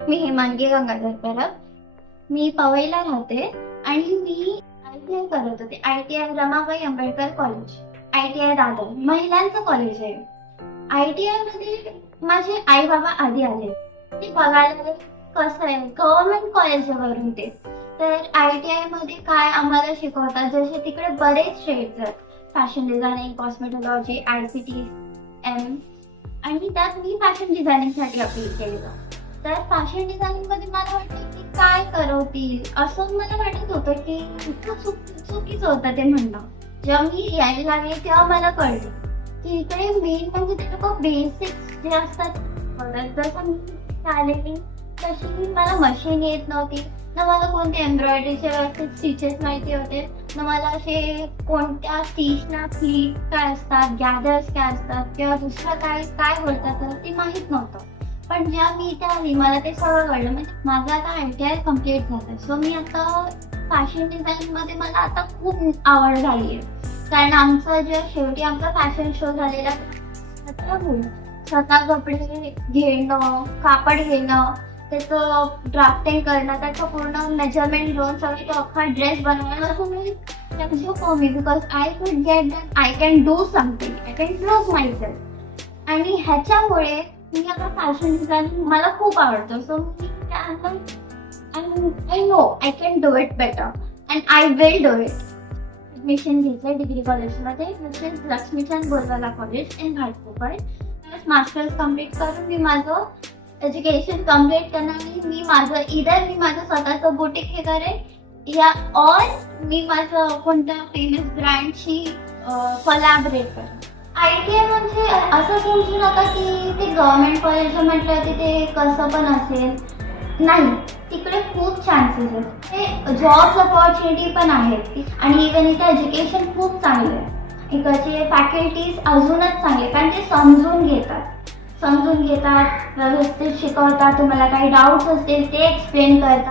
मी हेमांगी गंगाधर परब. मी पवईला राहते आणि मी ITI करत होते. ITI Ramabai Ambedkar college, ITI Dadar महिलांचं कॉलेज आहे. ITI मध्ये माझे आई बाबा आधी आले. ते बघायला कसं आहे, गव्हर्नमेंट कॉलेज वरून ते. तर ITI मध्ये काय आम्हाला शिकवतात, जसे तिकडे बरेच स्ट्रीम्स आहेत, फॅशन डिझायनिंग, कॉस्मेटॉलॉजी, ICT, आणि त्यात मी फॅशन डिझायनिंग साठी अप्लाय केलेलं. तर फॅशन डिझायनिंग मध्ये मला वाटतं की काय करवतील असं मला वाटत होतं, की इतकं चुकीचं होतं ते म्हणणं. जेव्हा मी यायला लागले तेव्हा मला कळलं की इकडे मेन म्हणजे ते लोक बेसिक्स जे असतात, जसं मी आलेली तशी मला मशीन येत नव्हती, ना मला कोणते एम्ब्रॉयडरीचे व्यवस्थित स्टिचेस माहिती होते, ना मला असे कोणत्या स्टिचना फ्लीट काय असतात, गॅदर्स काय असतात किंवा दुसरं काय काय बोलतात तर ते माहीत नव्हतं. पण जेव्हा मी इथे आली मला ते सगळं कळलं. म्हणजे माझं आता ITI कम्प्लीट झालं. सो मी आता फॅशन डिझायनिंग मध्ये मला आता खूप आवड झाली आहे. कारण आमचं जे शेवटी आमचा फॅशन शो झालेला स्वतः कपडे घेणं, कापड घेणं, त्याचं ड्राफ्टिंग करणं, त्याचं पूर्ण मेजरमेंट घेऊन सगळं तो अख्खा ड्रेस बनवणं, असं मी for me because I could get that I can do something, I can prove myself. आणि ह्याच्यामुळे मी आता फॅशन डिझायनिंग मला खूप आवडतं. सो मी I know I can do it better and I will do it. Admission घेतलं degree कॉलेजमध्ये, which Laxmichand Borwala college in Ghatkopar. Masters complete करून मी माझं एज्युकेशन कम्प्लीट करणार आणि मी माझं स्वतःचं बुटीक हे करेन, या ऑर मी माझं कोणत्या फेमस ब्रँडशी कोलॅबरेट करेन. ITI म्हणजे असं समजू नका की ते गव्हर्नमेंट कॉलेज म्हटलं की ते कसं पण असेल. नाही, तिकडे खूप चान्सेस आहेत. ते जॉब्स अपॉर्च्युनिटी पण आहेत आणि इव्हन इथं एज्युकेशन खूप चांगलं आहे. इकडचे फॅकल्टीज अजूनच चांगले, कारण ते समजून घेतात, व्यवस्थित शिकवतात. तुम्हाला काही डाऊट्स असतील ते एक्सप्लेन करतात.